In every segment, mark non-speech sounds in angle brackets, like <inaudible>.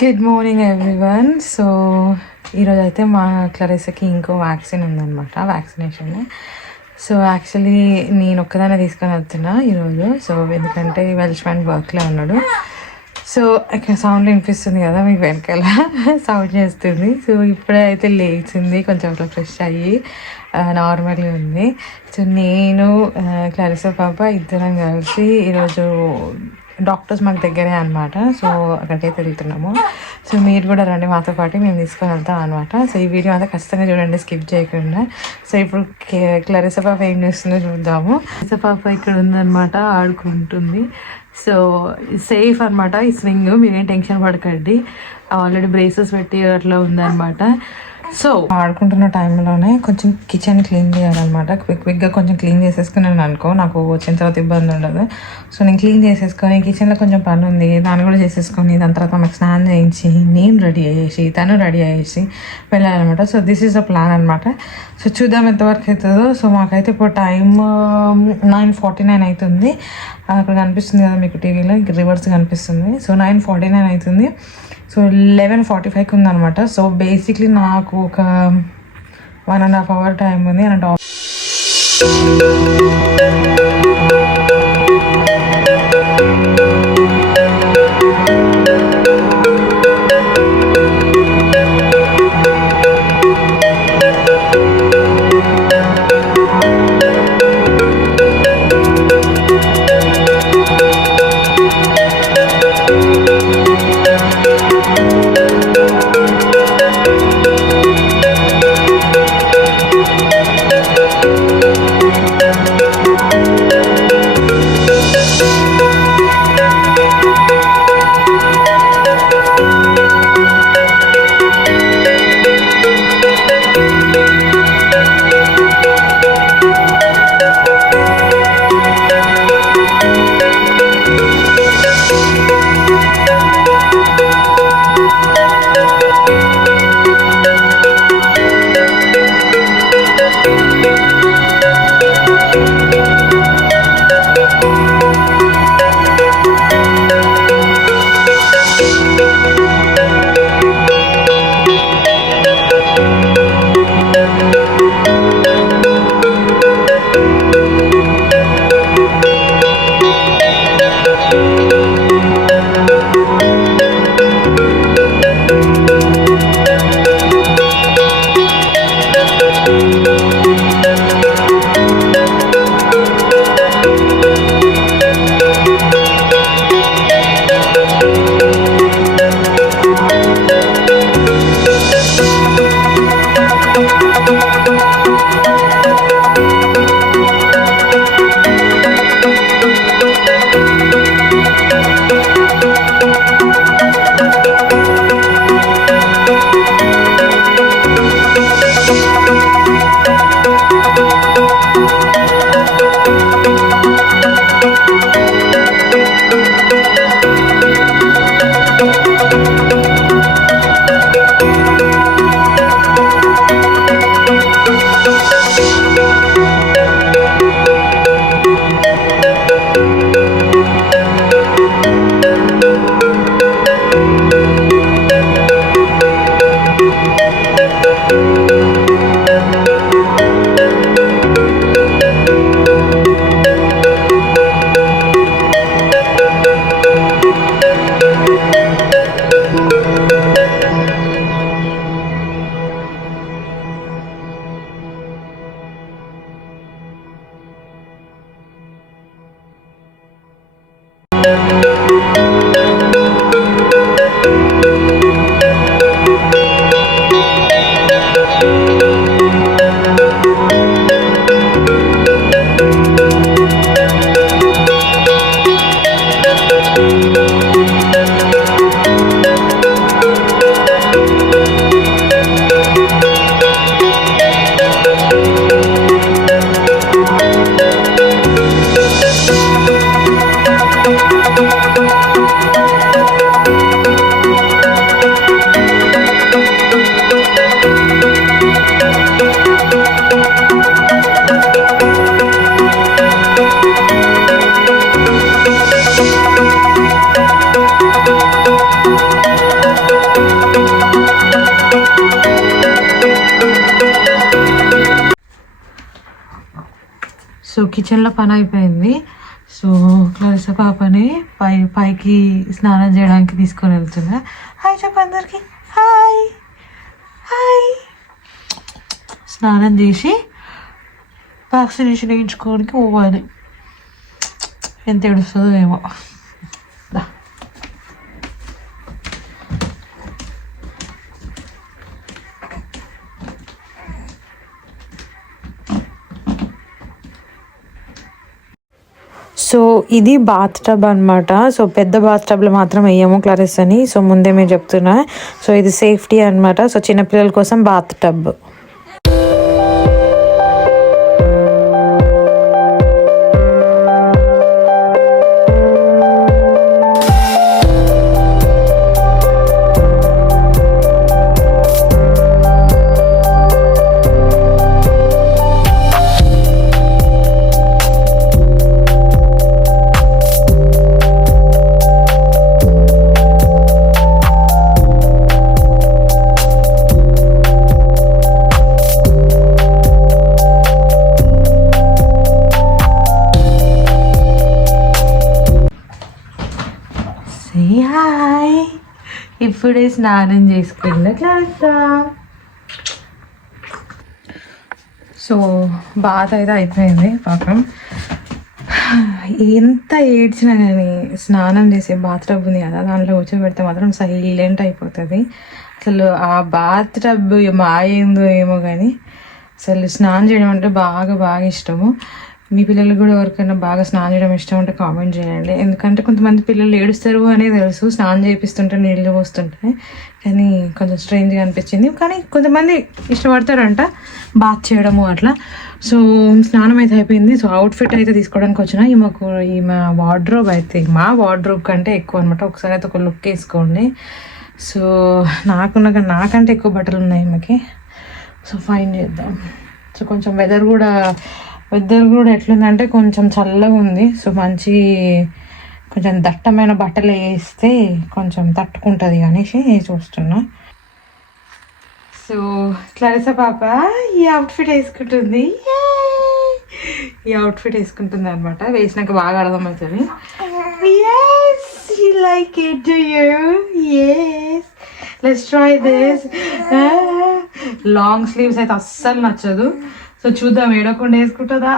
Good morning everyone so ఈరోజు అయితే మా క్లరెస్కి ఇంకో వ్యాక్సిన్ ఉందన్నమాట వ్యాక్సినేషన్. సో యాక్చువల్లీ నేను ఒక్కదానే తీసుకొని వెళ్తున్నా ఈరోజు. సో ఎందుకంటే వెల్ష్మ్యాన్ వర్క్లో ఉన్నాడు. సో ఇక్కడ సౌండ్ వినిపిస్తుంది కదా మీకు వెనకాల సౌండ్ చేస్తుంది. సో ఇప్పుడే అయితే లేచింది కొంచెం అట్లా ఫ్రెష్ అయ్యి నార్మల్గా ఉంది. సో నేను క్లారిసా పాప ఇద్దరం కలిసి ఈరోజు డాక్టర్స్ మాకు దగ్గరే అనమాట సో అక్కడికైతే వెళ్తున్నాము సో మీరు కూడా రండి మాతో పాటు మేము తీసుకొని వెళ్తాం అనమాట సో ఈ వీడియో అంతా ఖచ్చితంగా చూడండి స్కిప్ చేయకుండా. సో ఇప్పుడు క్లరిసా పాప ఏం చేస్తుందో చూద్దాము. క్లరిసా పాప ఇక్కడ ఉందన్నమాట ఆడుకుంటుంది. సో సేఫ్ అనమాట ఈ స్వింగ్ మీరేం టెన్షన్ పడకండి. ఆల్రెడీ బ్రేసెస్ పెట్టి అట్లా ఉందన్నమాట. సో ఆడుకుంటున్న టైంలోనే కొంచెం కిచెన్ క్లీన్ చేయాలన్నమాట. క్విక్ క్విక్గా కొంచెం క్లీన్ చేసేసుకున్నాను అనుకో నాకు వచ్చిన తర్వాత ఇబ్బంది ఉండదు. సో నేను క్లీన్ చేసేసుకొని కిచెన్లో కొంచెం పని ఉంది. దాన్ని కూడా చేసేసుకొని దాని తర్వాత మాకు స్నానం చేయించి నేను రెడీ అయ్యేసి తను రెడీ అయ్యేసి వెళ్ళాలన్నమాట. So this is a plan అనమాట సో చూద్దాం ఎంతవరకు అవుతుందో. సో మాకైతే ఇప్పుడు టైం నైన్ ఫార్టీ నైన్ అవుతుంది. అక్కడ కనిపిస్తుంది కదా మీకు టీవీలో రివర్స్ కనిపిస్తుంది. సో నైన్ ఫార్టీ నైన్ అవుతుంది. సో లెవెన్ ఫార్టీ ఫైవ్కి ఉందనమాట సో బేసిక్లీ నాకు ఒక one and half hour time ఉంది. అండ్ సో కిచెన్లో పని అయిపోయింది. సో క్లరిస పాపని పై పైకి స్నానం చేయడానికి తీసుకొని వెళ్తున్నా. హాయ్ చెప్పు అందరికి. హాయ్. హాయ్. స్నానం చేసి వ్యాక్సినేషన్ వేయించుకోవడానికి పోవాలి. ఎంత ఏడుస్తుందో ఏమో. సో ఇది బాత్ టబ్ అనమాట సో పెద్ద బాత్ టబ్లో మాత్రం వేయము క్లారెస్ అని. సో ముందే మేము చెప్తున్నా. సో ఇది సేఫ్టీ అనమాట సో చిన్నపిల్లల కోసం బాత్ టబ్ ఇప్పుడే స్నానం చేసుకున్నా క్లాస్ సో బాత్ అయితే అయిపోయింది పాపం. ఎంత ఏడ్చినా కానీ స్నానం చేసే బాత్ టబ్ ఉంది కదా దాంట్లో కూర్చోబెడితే మాత్రం సైలెంట్ అయిపోతుంది. అసలు ఆ బాత్ టబ్ మాయిందో ఏమో కానీ అసలు స్నానం చేయడం అంటే బాగా బాగా ఇష్టము. మీ పిల్లలకు కూడా ఎవరికైనా బాగా స్నానం చేయడం ఇష్టం ఉంటే కామెంట్ చేయండి. ఎందుకంటే కొంతమంది పిల్లలు ఏడుస్తారు అనే తెలుసు. స్నానం చేపిస్తుంటే నీళ్ళు పోస్తుంటే కానీ కొంచెం స్ట్రేంజ్గా అనిపించింది. కానీ కొంతమంది ఇష్టపడతారంట. బాత్ చేయడము అట్లా. సో స్నానం అయితే అయిపోయింది. సో అవుట్ఫిట్ అయితే తీసుకోవడానికి వచ్చిన. ఈమెకు ఈమె వార్డ్రోబ్ అయితే మా వార్డ్రోబ్ కంటే ఎక్కువ అనమాట ఒకసారి అయితే ఒక లుక్ వేసుకోండి. సో నాకున్న నాకంటే ఎక్కువ బట్టలు ఉన్నాయి ఈమెకి. సో ఫైన్ చేద్దాం. సో కొంచెం వెదర్ కూడా వెదర్ కూడా ఎట్లుందంటే కొంచెం చల్లగా ఉంది. సో మంచి కొంచెం దట్టమైన బట్టలు వేస్తే కొంచెం తట్టుకుంటుంది అనేసి చూస్తున్నా. సో క్లారిసా పాప ఈ అవుట్ఫిట్ వేసుకుంటుంది. ఈ అవుట్ఫిట్ వేసుకుంటుంది అనమాట వేసినాక బాగా అర్థమవుతుంది. Like it do you yes let's try this long sleeves అయితే అస్సలు నచ్చదు. సో చూద్దాం ఏడకుండా వేసుకుంటుందా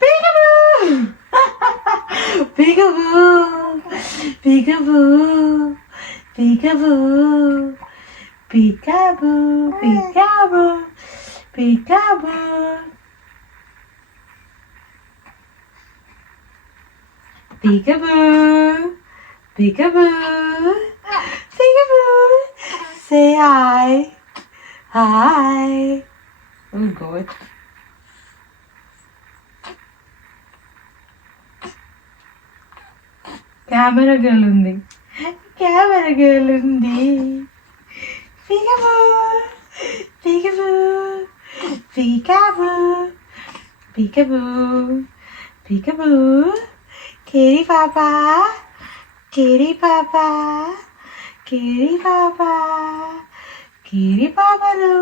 peekaboo peekaboo peekaboo peekaboo peekaboo peekaboo peekaboo peekaboo peekaboo say hi Hi! Oh, good. Camera girl ఉంది. కెమెరా గర్ల్ ఉంది. పీకబూ పీకబూ పీకబూ పీకబూ పీకబూ కేరి పాపా కేరి పాపా కేరి పాపా కేరి బాబాలు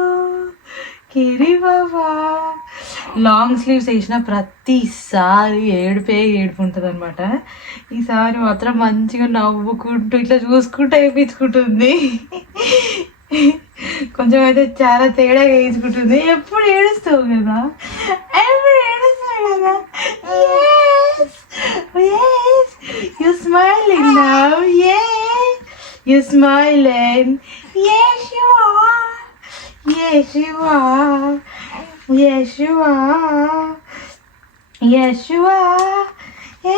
కేరి బాబా లాంగ్ స్లీవ్స్ వేసిన ప్రతిసారి ఏడిపే ఏడుపు ఉంటుంది అనమాట ఈసారి మాత్రం మంచిగా నవ్వుకుంటూ ఇట్లా చూసుకుంటూ వేయించుకుంటుంది. కొంచెం అయితే చాలా తేడా వేయించుకుంటుంది. ఎప్పుడు ఏడుస్తావు కదా? ఎప్పుడు ఏడుస్తావు కదా? You smiling now yes! You 也是我，也是我，也是我，也是我，耶。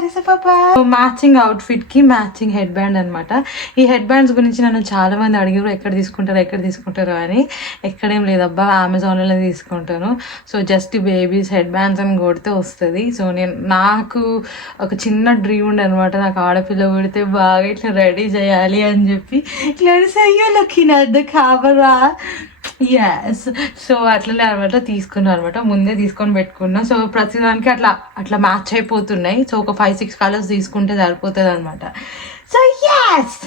Clarissa పాపా మ్యాచింగ్ అవుట్ఫిట్కి మ్యాచింగ్ హెడ్ బ్యాండ్ అనమాట ఈ హెడ్ బ్యాండ్స్ గురించి నన్ను చాలా మంది అడిగారు ఎక్కడ తీసుకుంటారు ఎక్కడ తీసుకుంటారు అని. ఎక్కడేం లేదబ్బా అమెజాన్లో తీసుకుంటాను. So just babies head bands అని కొడితే వస్తుంది. సో నేను నాకు ఒక చిన్న డ్రీమ్ ఉండే అనమాట నాకు ఆడపిల్ల కొడితే బాగా ఇట్లా రెడీ చేయాలి అని చెప్పి. ఇట్లా అయ్యో లక్కినద్దు కాబరా యాస్ సో అట్లనే అనమాట తీసుకున్నాను అనమాట ముందే తీసుకొని పెట్టుకున్నా. సో ప్రతిదానికి అట్లా అట్లా మ్యాచ్ అయిపోతున్నాయి. సో ఒక ఫైవ్ సిక్స్ కలర్స్ తీసుకుంటే సరిపోతుంది అనమాట సో యాస్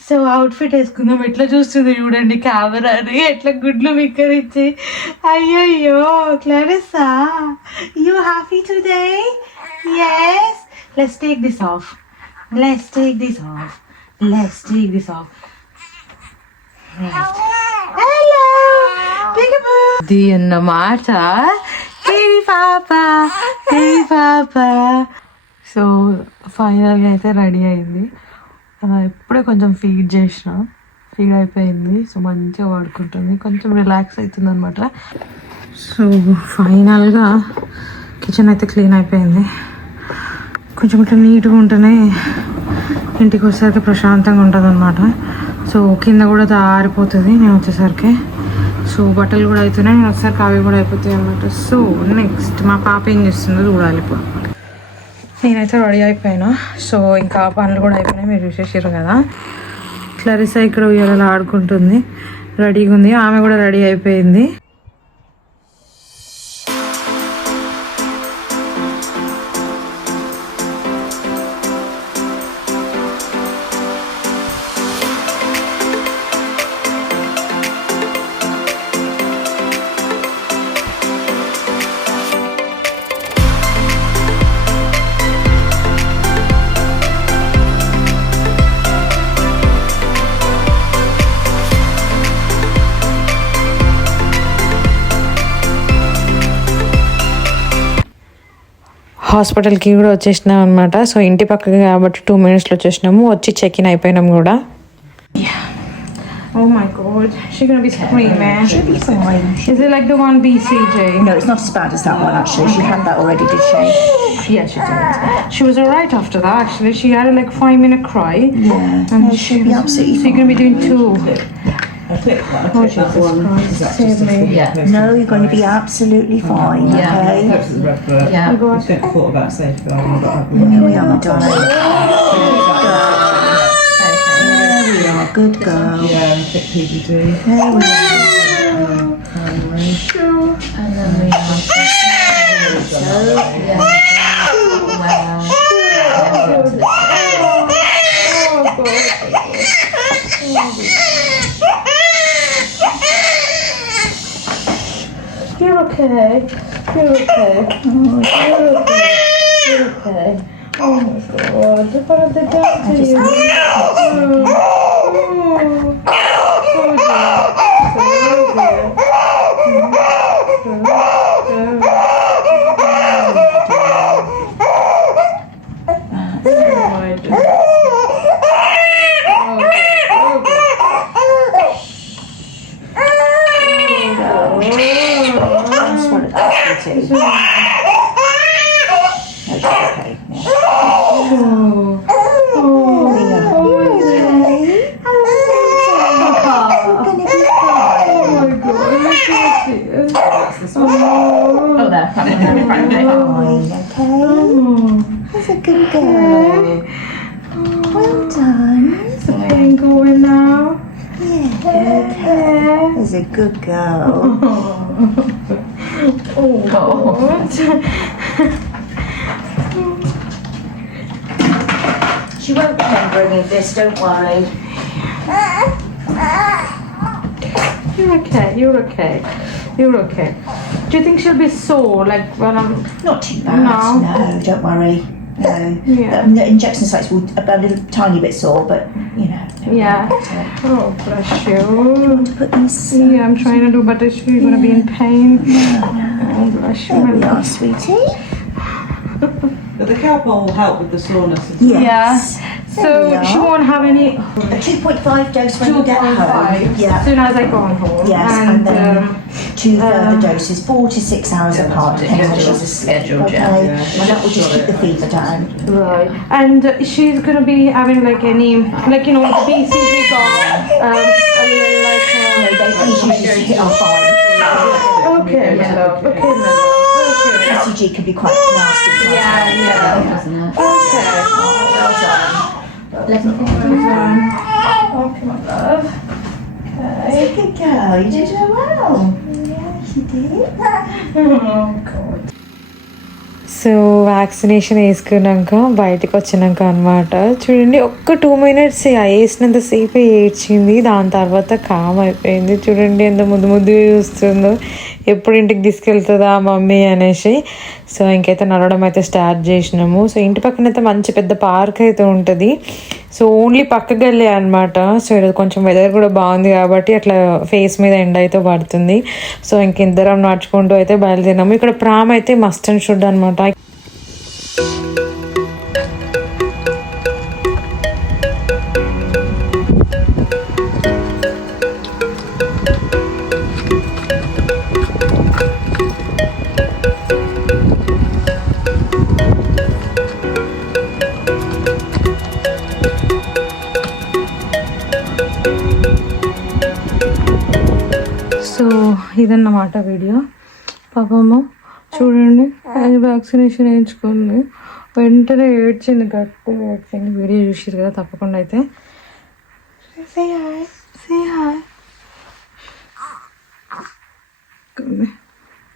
సో అవుట్ఫిట్ వేసుకుందాం. ఎట్లా చూస్తుంది చూడండి కెమెరాని ఎట్లా గుడ్లు మిక్కరిచ్చి అయ్యయ్యో Clarissa you happy today yes let's take this off let's take this off let's take this off hello ఇది అన్నమాట కేరి పాప కేరి పాప. సో ఫైనల్గా అయితే రెడీ అయింది. ఇప్పుడే కొంచెం ఫీడ్ చేసిన. ఫీడ్ అయిపోయింది. సో మంచిగా వాడుకుంటుంది కొంచెం రిలాక్స్ అవుతుంది అనమాట సో ఫైనల్గా కిచెన్ అయితే క్లీన్ అయిపోయింది. కొంచెం ఇట్లా నీట్గా ఉంటేనే ఇంటికి వచ్చేసరికి ప్రశాంతంగా ఉంటుంది అనమాట సో కింద కూడా ఆరిపోతుంది నేను వచ్చేసరికి. సో బట్టలు కూడా అవుతున్నాయి నేను వచ్చేసరికి అవి కూడా అయిపోతాయి అనమాట సో నెక్స్ట్ మా పాప ఏం చేస్తుందో చూడాలి ఇప్పుడు. నేనైతే రెడీ అయిపోయాను. సో ఇంకా పనులు కూడా అయిపోయినాయి మీరు చూసేసారు కదా. క్లరిసా ఇక్కడ ఉయ్యాలలో ఆడుకుంటుంది రెడీగా ఉంది. ఆమె కూడా రెడీ అయిపోయింది. హాస్పిటల్కి కూడా వచ్చేసినాం అనమాట సో ఇంటి పక్కకి కాబట్టి టూ మినిట్స్లో వచ్చేసినాము వచ్చి చెక్ ఇన్ అయిపోయినాం కూడా Oh my god, she's gonna be screaming. She'll be fine. Is it like the one BCJ? No, it's not as bad as that one actually. She had that already, did she? Yeah, she did. She was alright after that actually. She had a like five minute cry. Yeah. And No, she'll be absolutely So you're gonna be doing two. I click that. I Oh, click that Jesus one. Christ, that save just a me. Yeah. post? No, you're going to be absolutely fine. Yeah. Okay. Close the red book. Uh, yeah. Oh god. Just don't thought about safeguarding, but I've Here we are, my darling. There we are. Good girl. yeah, I think PVD. There we are. Primary. And then we have so You're okay. You're okay. Oh, you're okay. You're okay. Oh my god. What have they done to you? Oh, Just one of those, sweetie. No, she's okay. Yeah. Oh, there. Fine, Fine, okay. That's a good girl. Well done. Pain going now? Yeah. That's a good girl. <laughs> Oh, God. She won't remember any of this, don't worry. You're okay, you're okay. You're okay. Do you think she'll be sore, like when I'm... Not too bad. No. No, don't worry. No. Yeah. Um, the injection sites will be a little tiny bit sore, but you know. don't Yeah. worry about it. Oh, bless you. To put these. uh, Yeah, I'm trying to do, but is she gonna be in pain? Oh, bless you. There my we are, sweetie. But the cowpole will help with the soreness. as Yes. There we So she are. won't have any... A 2.5 dose when you get home. As Yeah. soon as I go home. Yes, and then um, two further um, doses, four to six hours Yeah, apart, depending on fine. she's asleep. Scheduled, okay? yeah. Yeah. And that will just keep the fever down. Right. And uh, she's gonna be having like any, like, you know, BCG got, um, a little like, No, uh, they usually just are fine. okay, my okay, my okay. ECG can be quite nasty. can't it? Yeah, yeah. Isn't it? Okay. Well done. Okay, my love. That's a good girl. You did so well. So vaccination వేసుకున్నాక బయటకు వచ్చినాక అనమాట చూడండి ఒక్క two minutes వేసినంతసేపు ఏడ్చింది. దాని తర్వాత com అయిపోయింది. చూడండి ఎంత ముద్దు ముద్దు చూస్తుందో. ఎప్పుడు ఇంటికి తీసుకెళ్తుందా మమ్మీ అనేసి. సో ఇంకైతే నడవడం అయితే స్టార్ట్ చేసినాము. సో ఇంటి పక్కన అయితే మంచి పెద్ద పార్క్ అయితే ఉంటుంది. సో ఓన్లీ పక్కకి వెళ్ళే అనమాట సో ఇది కొంచెం వెదర్ కూడా బాగుంది కాబట్టి అట్లా ఫేస్ మీద ఎండ అయితే పడుతుంది. సో ఇంక ఇద్దరం నడుచుకుంటూ అయితే బయలుదేరినాము. ఇక్కడ ప్రామ్ అయితే మస్ట్ అండ్ షుడ్ అనమాట ఇదన్నమాట వీడియో. పాపమ్మ చూడండి వ్యాక్సినేషన్ వేయించుకుంది. వెంటనే ఏడ్చింది గట్టి ఏడ్చింది. వీడియో చూసారు కదా తప్పకుండా అయితే.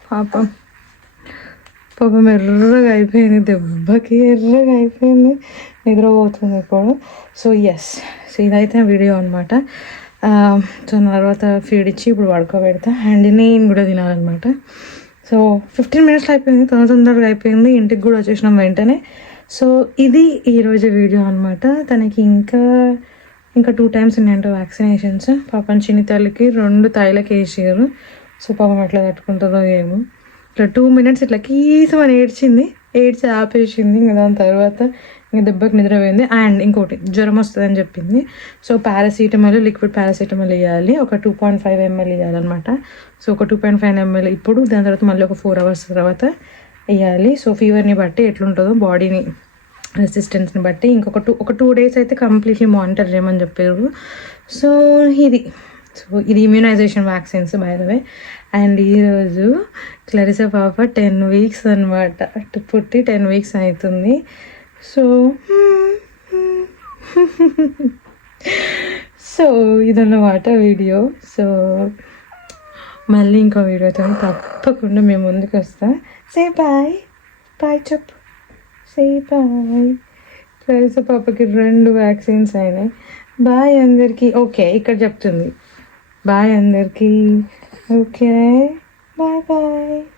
పాపం. పాపం ఎర్రగా అయిపోయింది దెబ్బకి ఎర్రగా అయిపోయింది. నిద్రపోతుంది ఇప్పుడు. సో ఎస్ సో ఇదైతే వీడియో అనమాట సో తర్వాత ఫీడ్ ఇచ్చి ఇప్పుడు పడుకోబెడతా అండ్ నేను కూడా తినాలన్నమాట. సో ఫిఫ్టీన్ మినిట్స్లో అయిపోయింది. తొందర తొందరగా అయిపోయింది. ఇంటికి కూడా వచ్చేసినాం వెంటనే. సో ఇది ఈరోజు వీడియో అనమాట తనకి ఇంకా ఇంకా టూ టైమ్స్ ఉన్నాయంట వ్యాక్సినేషన్స్ పాపం చిన్ని తల్లికి రెండు తైలకి వేసారు సో పాపం ఎట్లా తట్టుకుంటుందో ఏమో. ఇట్లా టూ మినిట్స్ ఇట్లా కీసమని ఏడ్చింది. ఏడ్చి ఆపేసింది. ఇంకా దాని తర్వాత దెబ్బకి నిద్రపోయింది. అండ్ ఇంకోటి జ్వరం వస్తుందని చెప్పింది. సో పారాసిటమాల్ లిక్విడ్ పారాసిటమాల్ వేయాలి ఒక టూ పాయింట్ ఫైవ్ ఎంఎల్ వేయాలన్నమాట సో ఒక టూ పాయింట్ ఫైవ్ ఎంఎల్ ఇప్పుడు దాని తర్వాత మళ్ళీ ఒక ఫోర్ అవర్స్ తర్వాత వేయాలి సో ఫీవర్ని బట్టి ఎట్లుంటుందో బాడీని రెసిస్టెన్స్ని బట్టి ఇంకొక టూ ఒక టూ డేస్ అయితే కంప్లీట్లీ మానిటర్ చేయమని చెప్పారు. సో ఇది. సో ఇది immunisation vaccines by way. And ఈరోజు క్లరిసా పాప టెన్ వీక్స్ అనమాట పుట్టి టెన్ వీక్స్ అవుతుంది. సో సో <laughs> ఇదన్నమాట వీడియో. సో మళ్ళీ ఇంకో వీడియోతో తప్పకుండా మేము ముందుకు వస్తాం సే బాయ్ బాయ్ చెప్పు. సే బాయ్ క్లరిసా పాపకి రెండు వ్యాక్సిన్స్ అయినాయి. బాయ్ అందరికీ. ఓకే ఇక్కడ చెప్తుంది. బాయ్ అందరికీ. Okay bye bye